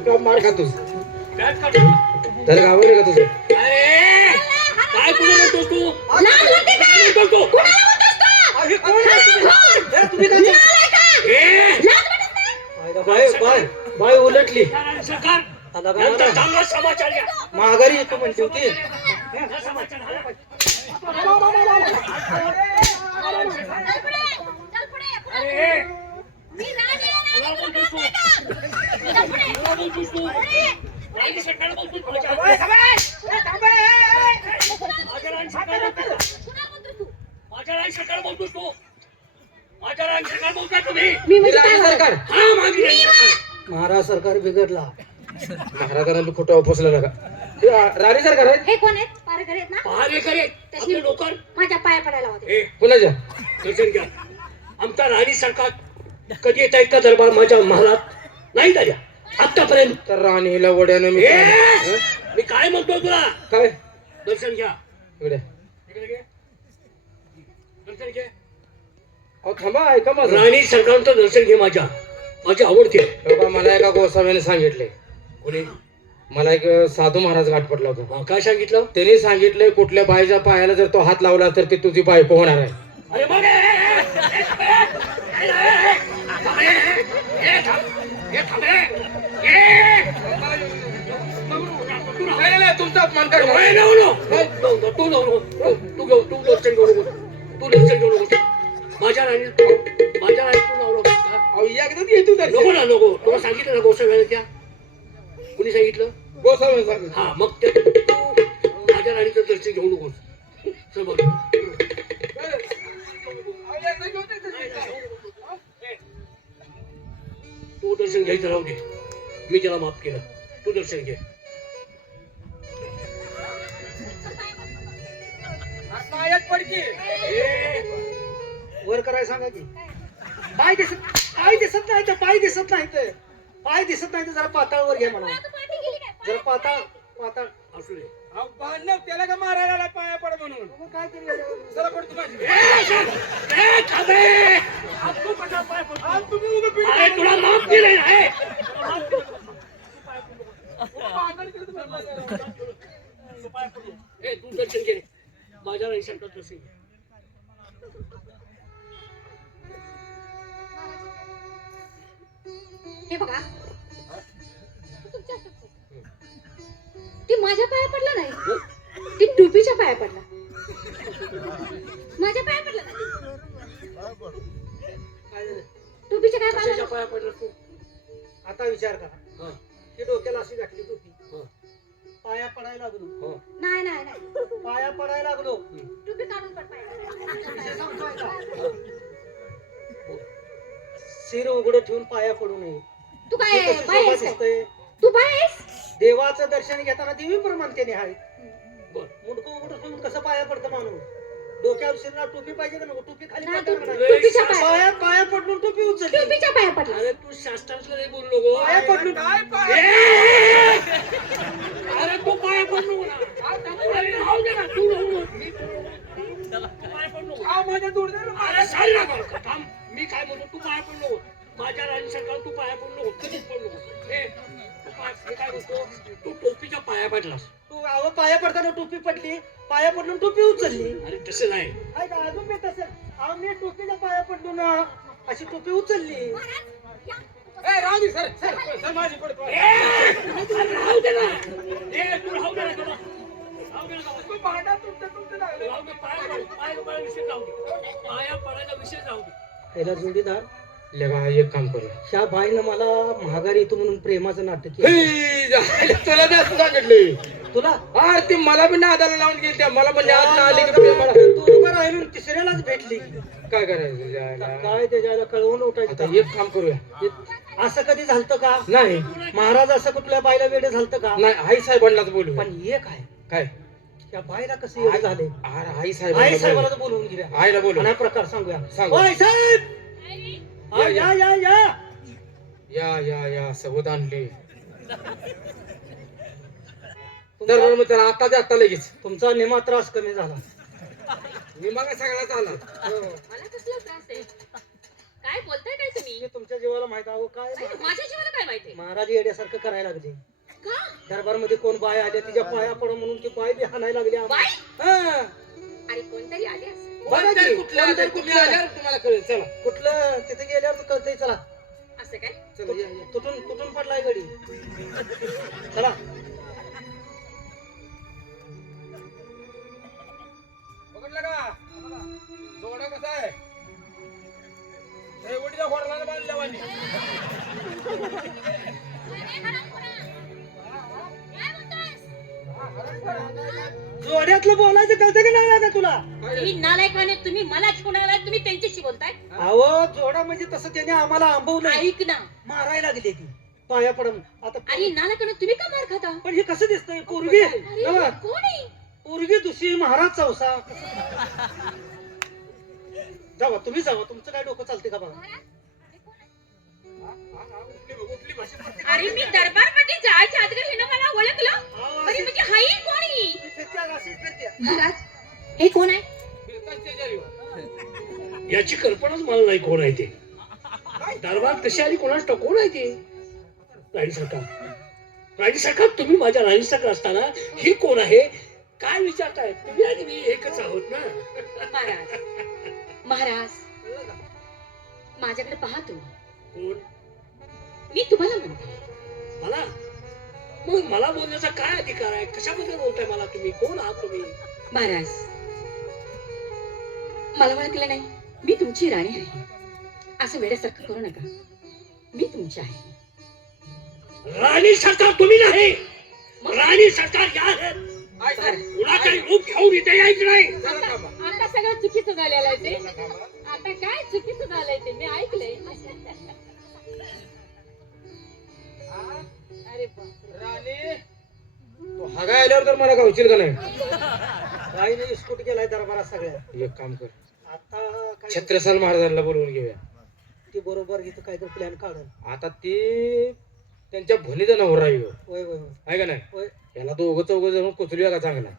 काम मार खातोस तर गाव का तुझं काय पुढे म्हणतोस तू कोण तुम्ही बाय बाय बाय उलटली. सरकार चांगला समाचार घ्या. माघारी येतो म्हणते होती माझ्या. सरकारला बोलतोस तू. माझ्या राणी सरकार बोलताय तुम्ही? मी म्हणजे काय राणी सरकार हा माझी राणी सरकार महाराज सरकार बिघडला. महाराजांना खोटा फसला का हे राणी सरकार आहे हे कोण आहेत? पारेकर आहेत ना? पहारे करे आपले लोक माझ्या पाया पडायला होते. ए कुणाच्या? दर्शन घ्या. आमचा राणी सरकार कधी येत आहेत का दरबार माझ्या महालात? नाही झाल्या आतापर्यंत तर राणीला वड्यानं मी मी काय म्हणतो तुला? काय? दर्शन घ्या. इकडे. इकडे घे. दर्शन घे. अहो थांबा ऐका माझं राणी सरकारचं दर्शन घे माझ्या माझी आवडते बाबा मला एका गोसाव्याने सांगितले कोणी मला एक साधू महाराज गाठ पडला होता हा, काय सांगितलं त्यांनी सांगितलंय कुठल्या बाईच्या पायाला जर तो हात लावला तर ती तुझी बायको होणार आहे अरे बघ ए, ए, ए, ए, ए, थांब रे. ए, ए, थांब. ए, थांब रे. ए. तू. तुमचा अपमान ए, नको, तू हा मग ते तू माझ्या राणीचं दर्शन घेऊ नकोस चल बघ. तू दर्शन घ्यायचं राहू दे. मी त्याला माफ केलं. तू दर्शन घे. वर करायला सांगा की. पाय दिसत पाय दिसत नाही तर पाय दिसत नाही तर. पाय दिसत नाही तर जरा पाताळवर घ्या म्हणा. जरा पाताळ पाताळ असू दे त्याला का मारायला पाया पड म्हणून काय तरी जरा पडतो माझी ए. आज? अरे तुला माफ. ए, तू दर्शन घे. माझ्या हे बघा ती माझ्या पाया पडला नाही. ती टोपीच्या पाया पडला. माझ्या पाया पडला नाही. टोपीच्या काय कशाच्या पाया पाया पडलं तू? आता विचार करा. हा, की डोक्याला अशी घातली टोपी हा, पाया पडायला लागलो. हा. नाही नाही नाही. पाया पडायला लागलो. टोपी काढून पड पाया. उघड ठेवून पाया पडू नये. तू हे काय कसं पाय शोभा आहेस काय? दिसतंय? तू पाय आहेस? देवाचं दर्शन घेताना देवी प्रमाणतेने आहे. बर. मुडकं उघड ठेवून कसं पाया पडतं माणूस? डोक्यावर शिरणार टोपी पाहिजे का नको? टोपी खाली नाही, पडणार टोपी- नाही. टोपीच्या पाया पाया पाया पडून टोपी उचलली. टोपीच्या पाया पडला. अरे तू शास्त्रातलं नाही बोलू नको पाया पडून! अरे तू पाया ना अरे राहू दे ना तू राहू नको. तू पाया पड नको अरे सांग ना बरं. थांब. मी काय म्हणतो तू पाया पड नको माझ्या राणी सरकार तू पाया पड नको कधीच पड नको ए तू काय टोपीच्या पाया पडलास तू अहो पाया पडताना टोपी पडली पाया पडून टोपी उचलली अरे तसं नाही अजून मी तसं अहो मी टोपीच्या पाया पडून अशी टोपी उचलली राहू दे सर सर सर माझी पडतो ए! राहू दे ना तू राहू दे ना ना पाया पड पाया पडायला विषय जाऊ दे पाया पडायला विषय जाऊ दे पहिला जोडीदार लेगा एक काम करूया ह्या बाईनं मला महागारी येतो म्हणून प्रेमाचं नाटक केलं. तुला जास्त सांगितले. तुला? अरे ती मला बी नादाला लावून गेली. त्या मला पण याद आली की तू प्रेमाला. उभा राहिलो तिसऱ्यालाच भेटली. काय करायचं जायला? काय त्याच्याला कळवून आता उठायचं एक काम करूया. असं कधी झालतं का? नाही. महाराज असं कुठल्या बाईला वेळ झालतं का? नाही आई साहेबांनाच बोलू पण एक आहे. काय? त्या बाईला कसं येडं झाले? अरे आई आई साहेबांना साहेबाला बोलू. बोलवून गेल्या आईला बोलू आणि हा प्रकार सांगूया. सांगू. ओय साहेब! हा, या. या या या. या या सवत आणली. तर बरं मग त्याला आत्ताच्या आत्ता लगेच. तुमचा निमा त्रास कमी झाला. मी मग सगळ्याच आला हो. मला कसला त्रास आहे? काय बोलताय काय तुम्ही? हे तुमच्या जीवाला माहीत आहो काय माझ्या जीवाला काय माहिती महाराज येड्यासारखं करायला लागले. का? दरबारमध्ये कोण बाय आल्या तिच्या पाया पडो म्हणून ती पाय बी हाणायला लागली हा. आणि कोणतरी आले असेल बघा कोणतरी की, कुठल्या कोणतरी आल्या, तुम्ही आल्यावर तुम्हाला कळेल चला. कुठलं? तिथे गेल्यावर कळतंय चला. असं काय? चला या, या. तुटून तुटून पडलाय गडी चला. बघितलं का? जोडा कसा आहे? रेवडीच्या खोडला बांधल्या वाणी जोड्यातलं बोलायचं कळतं की नाही? तुम्ही नालायकाने तुम्ही मला ठेवणार तुम्ही त्यांच्याशी बोलताय? अहो जोडा म्हणजे तसं त्याने आम्हाला आंबवलं ऐक ना. मारायला लागली ती. पाया पडून आता आणि नालायकाने तुम्ही का मार खाता? पण हे कसं दिसतंय? पूर्वी अरे नवा, कोण आहे? पूर्वी दुसरी महाराज चौसा. जावा तुम्ही जावा. तुमचं काय डोकं चालते का बघा? अरे मी दरबारमध्ये जायच्या आधी हिनं मला ओळखलं? अरे म्हणजे हाई कोणी. महाराज हे कोण आहे? याची कल्पनाच मला नाही कोण आहे ते. दरबार कशी आली कोणाच कोण आहे ते? राणी सरकार. राणी सरकार तुम्ही माझ्या राणी सरकार असताना ही कोण आहे? काय विचारताय? तुम्ही आणि मी एकच आहोत ना? महाराज महाराज माझ्याकडे पहा तुम्ही. कोण? मी तुम्हाला म्हणते. मला? मग मला बोलण्याचा काय अधिकार आहे? कशाबद्दल बोलताय मला तुम्ही? कोण आहात तुम्ही? महाराज मला ओळखलं नाही. मी तुमची राणी आहे. असं वेड्यासारखं करू नका. मी तुमची आहे. राणी सरकार तुम्ही नाही. राणी सरकार या रूप घेऊन इथे यायचं नाही. आता सगळं चुकीचं झालेलं आहे ते. आता काय चुकीचं झालंय ते? मी ऐकलंय. अरे. राणी तू हागा आल्यावर तर मला गावशील का नाही? राईने इस्कूट केलाय दरबारात सगळ्या. एक काम कर. आता काय छत्रसाल महाराजांना बोलवून घेऊया. ती बरोबर इथं काहीतरी प्लॅन काढून. आता ते त्यांच्या भनीचा नवरा आहे ह्यो. होय होय. होय आहे का नाही? होय. याला दोघं चौघ जण कुचलूया का चांगला?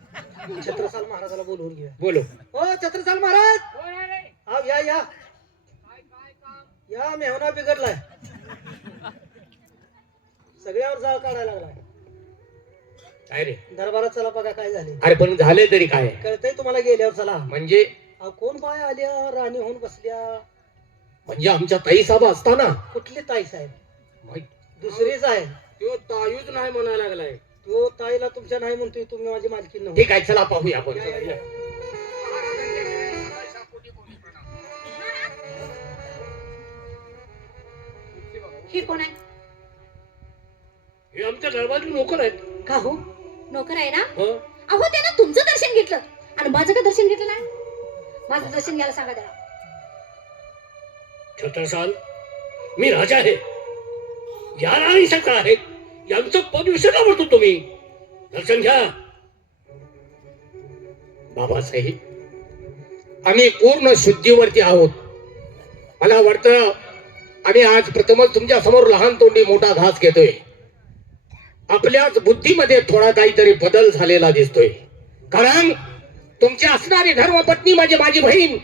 छत्रसाल महाराजाला बोलवून घेऊया. बोलो. हो छत्रसाल महाराज! हा या या. या मेहना बिघडलाय. सगळ्यावर जाळ काढायला लागलाय. काय रे? दरबारात चला बघा काय झाले अरे पण झाले तरी काय? कळतंय तुम्हाला गेल्यावर चला. म्हणजे अहो, कोण बाय आल्या? राणी होऊन बसल्या. म्हणजे आमच्या ताई साहेब असताना? कुठली ताई साहेब? दुसरीच आहे. त्यो तायूच नाही म्हणायला लागलाय. तो ताईला तुमच्या नाही म्हणतोय तुम्ही माझी मालकी नव्हती. ठीक आहे चला पाहूया आपण. हे कोण आहे? हे आमच्या दरबारचे नोकर आहेत. का हो? नोकर आहे ना? हं? अहो त्यानं तुमचं दर्शन घेतलं. आणि माझं का दर्शन घेतलं नाही? माझं दर्शन घ्यायला सांगा त्याला. छत्रसाल मी राजा आहे. या राणी सरकार आहे. यांचं पद विसरला म्हणतो तुम्ही? दर्शन घ्या. बाबासाहेब आम्ही पूर्ण शुद्धीवरती आहोत. मला वाटतं आम्ही आज प्रथमच तुमच्यासमोर लहान तोंडी मोठा घास घेतोय. आपल्याच बुद्धीमध्ये थोडा काहीतरी बदल झालेला दिसतोय. कारण तुमची असणारी धर्मपत्नी म्हणजे माझी बहीण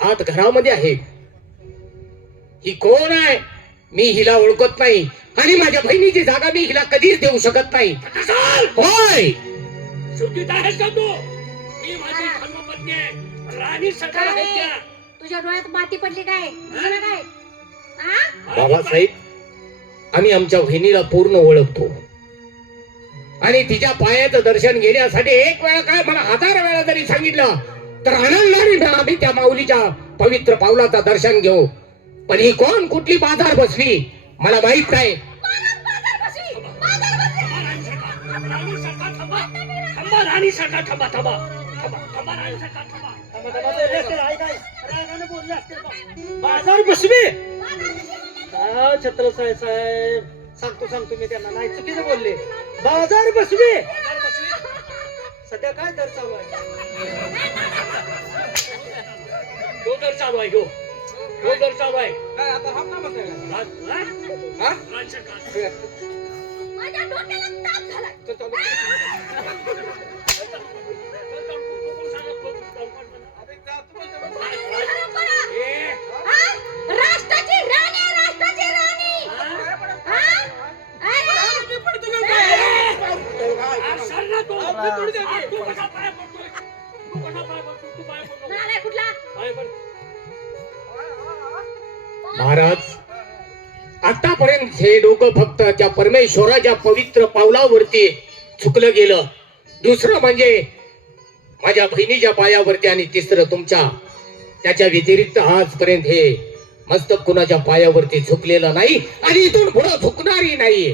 आत घरामध्ये आहे. ही कोण आहे? मी हिला ओळखत नाही. आणि माझ्या बहिणीची जागा मी हिला कधीच देऊ शकत नाही. होय! शुद्धीत आहेस का तू? ही माझी धर्मपत्नी आहे. राणी सरकार आहेत त्या. तुझ्या डोळ्यात माती पडली काय? काय? हा बाबासाहेब आम्ही आमच्या बहिणीला पूर्ण ओळखतो. आणि तिच्या पायाचं दर्शन घेण्यासाठी एक वेळा काय मला हजार वेळा जरी सांगितलं तर आनंदाने आम्ही त्या माऊलीच्या पवित्र पावलाचं दर्शन घेऊ. पण ही कोण कुठली बाजार बसली मला माहीत नाही. बाजार बसवे. छत्रसाहेब साहेब? सांगतो सांगतो मी त्यांना. नाही चुकीचे बोलले. बाजार बसवे. सध्या काय दर चालू आहे? तो दर चालू आहे हो. तो दर्शव आहे. काय आता हा? आहे महाराज आतापर्यंत हे डोकं फक्त त्या परमेश्वराच्या पवित्र पावलावरती चुकलं गेलं. दुसरं म्हणजे माझ्या बहिणीच्या पायावरती आणि तिसरं तुमच्या. त्याच्या व्यतिरिक्त आजपर्यंत हे मस्तक कुणाच्या पायावरती झुकलेलं नाही आणि इथून पुढं झुकणारही नाही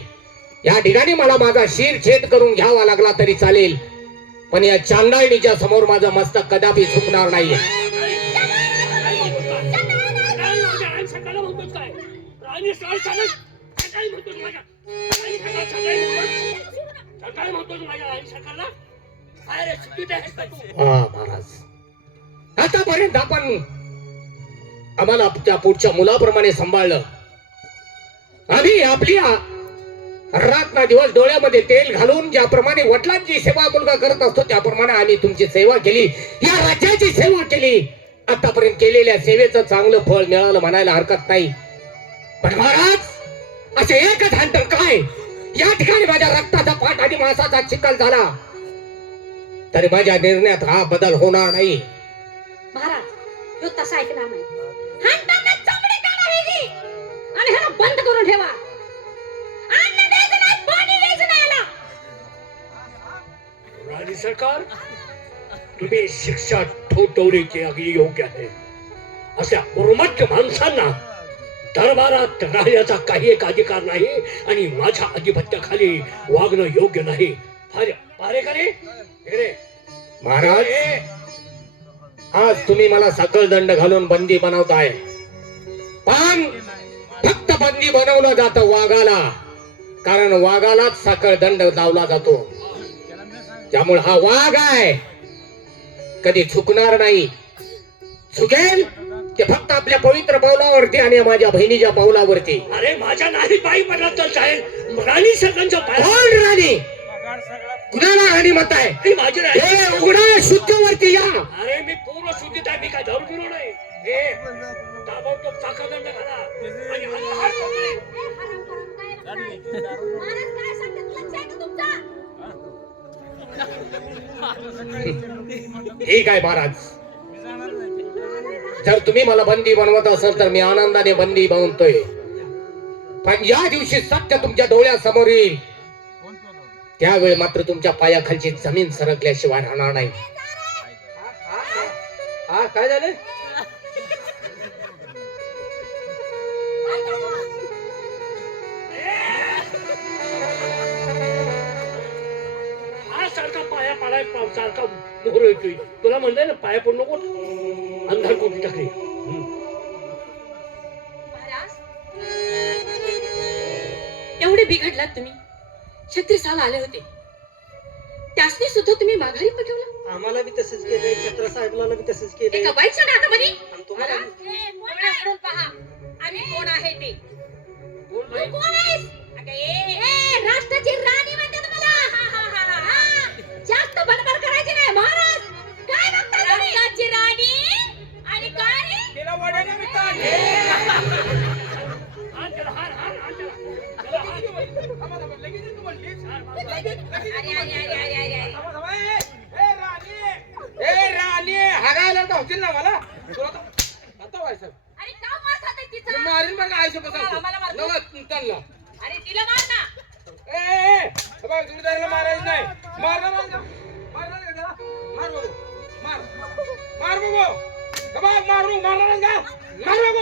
या ठिकाणी मला माझा शिर छेद करून घ्यावा लागला तरी चालेल. पण या चांदाळणीच्या समोर माझं मस्तक कदापि सुकणार नाही महाराज. आतापर्यंत आपण आम्हाला त्या पुढच्या मुलाप्रमाणे सांभाळलं. आम्ही आपली रात्र दिवस डोळ्यामध्ये तेल घालून ज्याप्रमाणे वडिलांची सेवा मुलगा करत असतो त्याप्रमाणे आम्ही तुमची सेवा केली. या राज्याची सेवा केली. आतापर्यंत केलेल्या सेवेचं चांगलं फळ मिळालं म्हणायला हरकत नाही. पण महाराज असे एकच हंटर काय? या ठिकाणी माझ्या रक्ताचा पाठ आणि मांसाचा चिखल झाला. तरी माझ्या निर्णयात हा बदल होणार नाही. महाराज तसा ऐकणार नाही आणि ह्याला बंद करून ठेवा. राणी सरकार तुम्ही शिक्षा ठोठवण्याची अगदी योग्य आहे. अशा उर्मट माणसांना दरबारात राहण्याचा काही एक अधिकार नाही आणि माझ्या अधिपत्याखाली वागणं योग्य नाही. महाराज आज तुम्ही मला सकल दंड घालून बंदी बनवताय. पण फक्त बंदी बनवलं जातं वाघाला. कारण वाघालाच सकळ दंड लावला जातो. त्यामुळे हा वाघ आहे. कधी चुकणार नाही. चुकेल ते फक्त आपल्या पवित्र पावलावरती आणि माझ्या बहिणीच्या पावलावरती. अरे माझ्या नाही पायी पडला तर चालेल राणी कोण राणी? कुणाला राणी मत आहे माझी राणी. उघडा शुद्धवरती या. अरे मी पूर्ण शुद्धीत आहे मी काय धरू फिरू नाही हे ताबडतोब चाकादंड घाला. आणि हात- काय ठीक आहे महाराज? जर तुम्ही मला बंदी बनवत असाल तर मी आनंदाने बंदी बनवतोय. पण या दिवशी सत्य तुमच्या डोळ्यासमोर येईल. त्यावेळी मात्र तुमच्या पायाखालची जमीन सरकल्याशिवाय राहणार नाही. काय झालं? मोहर येतोय. तुला म्हणलंय ना पाया पडू नको. अंधार कोटी टाकले महाराज एवढे बिघडलात तुम्ही. छत्रीसाला आले होते. त्यासनी सुद्धा तुम्ही माघारी पाठवलं आम्हाला बी तसंच केलंय छत्र साहेबला बी तसंच केलंय. एका बाईच्या नादामध्ये? आणि तुम्हाला डोळ्याकडून पहा. आम्ही कोण आहे ते? कोण तू बाई? कोण आहेस? अगं, ए, ए, राष्ट्राची राणी.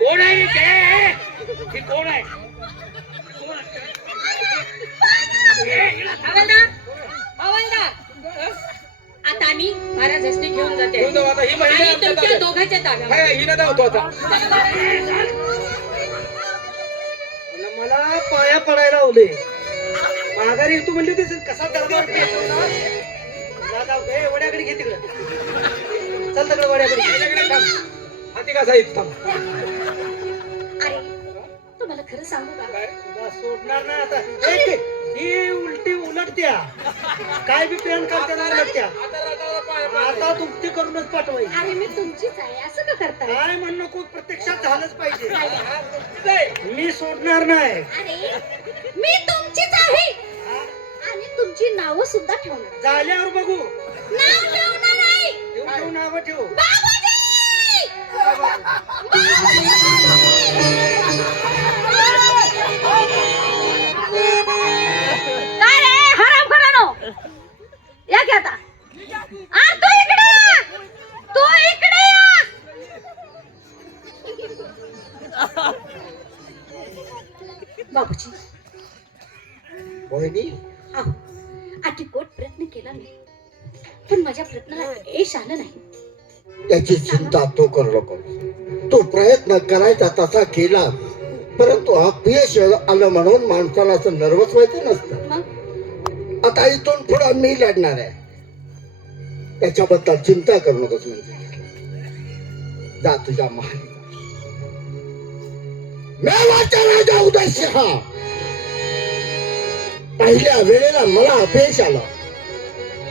कोण आहे ते? कोण आहे? आता मी महाराजांनी घेऊन जाते. आणि तुमच्या. दोघांच्या ताब्यात. धावतो आता. मला पाया पडायला लावले. माघारी तू म्हणली होतीस कसा दरबार पेटवला जा जाऊ दे, ए, वड्याकडे घे तिकडे. चल तिकडे वड्याकडे. हाती कसा येत थांब. अरे तुम्हाला खरं सांगू का? काय? तुला सोडणार नाही आता. ए, ते- ही उलटी उलटत्या. काय बी प्लॅन करते ना उलटत्या. आता दुपटी करूनच पाठवायची. अरे मी तुमचीच आहे. असं का करताय? काय म्हण नको प्रत्यक्षात झालंच पाहिजे. मी सोडणार नाही. अरे मी तुमचीच आहे. हा? आणि तुमची नावं सुद्धा ठेवणार. झाल्यावर बघू. नाव ठेवणार आहे. ठेवू ठेवू नावं ठेवू! बाबूजी. मोहिनी अहो आठीकोट प्रयत्न केला मी पण माझ्या प्रयत्नाला यश आलं नाही. त्याची चिंता तो करू नको. तो प्रयत्न करायचा तसा केला. परंतु अपयश आलं म्हणून माणसाला असं नर्वस व्हायचं नसतं. आता इथून पुढे मी लढणार आहे. त्याच्याबद्दल चिंता करू नकोस म्हणजे. जा तुझ्या महाली मेवाचा राजा उदयसिंह पहिल्या वेळेला मला अपयश आलं.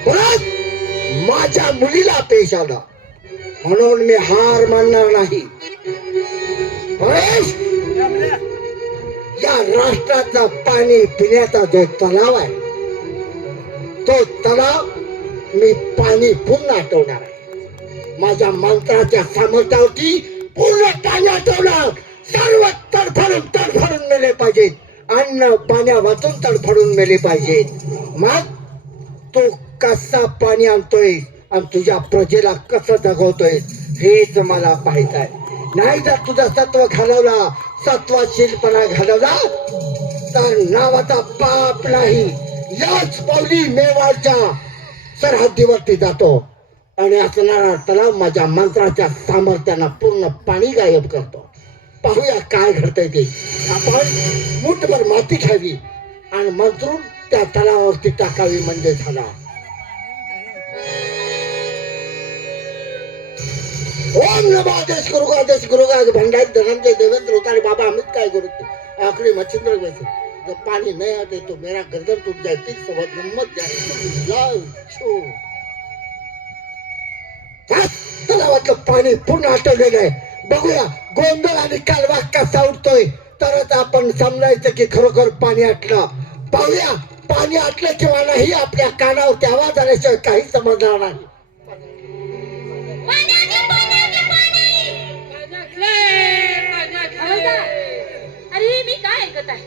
परत माझ्या मुलीला अपयश आलं. म्हणून मी हार मानणार नाही. या राष्ट्राचा पाणी पिण्याचा जो तलाव आहे तो तलाव मी पाणी पूर्ण आठवणार आहे. माझ्या मंत्राच्या सामर्थ्यावरती पूर्ण पाणी आठवणार सर्व तडफडून तडफडून मेले पाहिजेत अन्न पाण्या वाचून तडफडून मेले पाहिजेत मग तू कसा पाणी आणतोय आणि तुझ्या प्रजेला कसं जगवतोय हेच मला पाहिजे आहे. नाही जर तुझा सत्व घालवला सत्वशीलपणा घालवला तर नावाचा पाप नाही. याच पावली मेवाडच्या सरहद्दीवरती जातो. आणि असणारा तलाव माझ्या मंत्राच्या सामर्थ्यानं पूर्ण पाणी गायब करतो. पाहूया काय घडतंय ते. आपण मुठभर माती घ्यावी आणि मंत्रून त्या तलावावरती टाकावी म्हणजे झाला. ओम नमो देश गुरु का देश गुरु का भंडारी धनंजय देवेंद्र उतारे बाबा अमित काय गुरु आखिरी मच्छिंद्र वैसे जब पानी नहीं आते तो मेरा गर्दन टूट जाए फिर सौ नम्मत जाए। लाल छू। बस, तलावातलं पाणी पूर्ण आटवलेलं आहे बघूया गोंधळ आणि कालवा कसा उठतोय तरच आपण समजायचं की खरोखर पाणी आटलं. पाहूया पाणी आटलं किंवा नाही आपल्या कानावरती आवाज आल्याशिवाय काही समजणार नाही. हवालदार, अरे मी काय ऐकत आहे?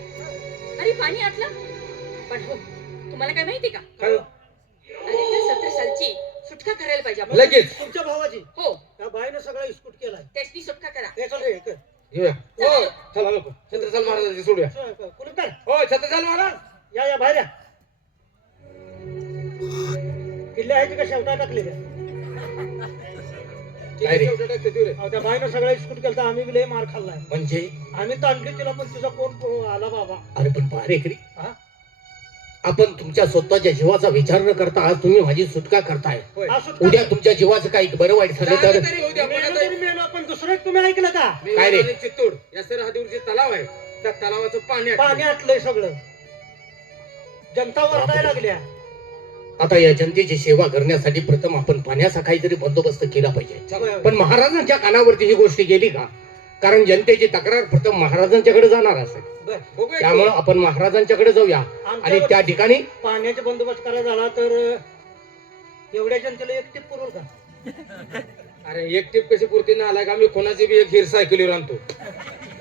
अरे पाणी आटलं पण हो तुम्हाला काय माहिती का? अरे त्या सतरा सालची सुटका करायला पाहिजे आपण. लगेच. तुमच्या भावाची? हो. त्या बाईनं सगळा इस्कूट केलाय. त्याची सुटका करा. हे चल रे हे हो चला नको. छत्रसाल महाराजांची सोडूया. चल, कर. कुलूप कर. हो छत्रसाल महाराज. या या बाहेर या. किल्ले आहे का शेवटा टाकले का रे? रे. त्या बाईनं सगळा इस्कूट केला आम्ही बी लय मार खाल्लाय. म्हणजे? आम्ही तांडली तिला पण तुझा कोण आला बाबा. अरे पण बारेकरी हा? आपण तुमच्या स्वतःच्या जीवाचा विचार न करता आज तुम्ही माझी सुटका करताय. होय. हा सुटका- उद्या तुमच्या जीवाचं काही बरं वाईट झालं तर? झालं तरी होऊ द्या, पण मेलो आता तरी मेलो, पण दुसरं एक तुम्ही ऐकलं का? काय रे? चित्तूर या सरहद्दीवरचे तलाव आहे त्या तलावाचं पाणी आटलं. पाणी आटलंय सगळं. जनता वरडायला लागल्या. आता या जनतेची सेवा करण्यासाठी प्रथम आपण पाण्याचा काहीतरी बंदोबस्त केला पाहिजे. पण महाराजांच्या कानावरती ही गोष्ट गेली का? कारण जनतेची तक्रार प्रथम महाराजांच्याकडे जाणार असेल. त्यामुळं आपण महाराजांच्याकडे जाऊया. आणि त्या ठिकाणी पाण्याचा बंदोबस्त करायला झाला तर एवढ्या जनतेला एक टीप पुरवल का? अरे एक टीप कशी पुरती ना आला का आम्ही कोणाची बी एक हिर सायकलीवर आणतो.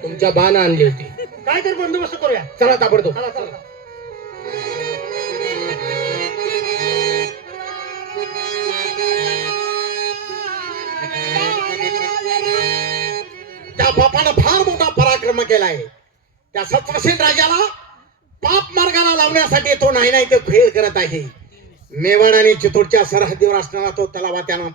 तुमच्या बाण आणली होती. काय तरी बंदोबस्त करूया. चला ताबडतोब. चला चला. बापानं फार मोठा पराक्रम केला आहे त्या सत्रसेन राजाला पाप मार्गाला लावण्यासाठी तो नाही नाही ते खेळ करत आहे. मेवाड आणि चितूरच्या सरहद्दीवर असणारा तो तलावा त्यानं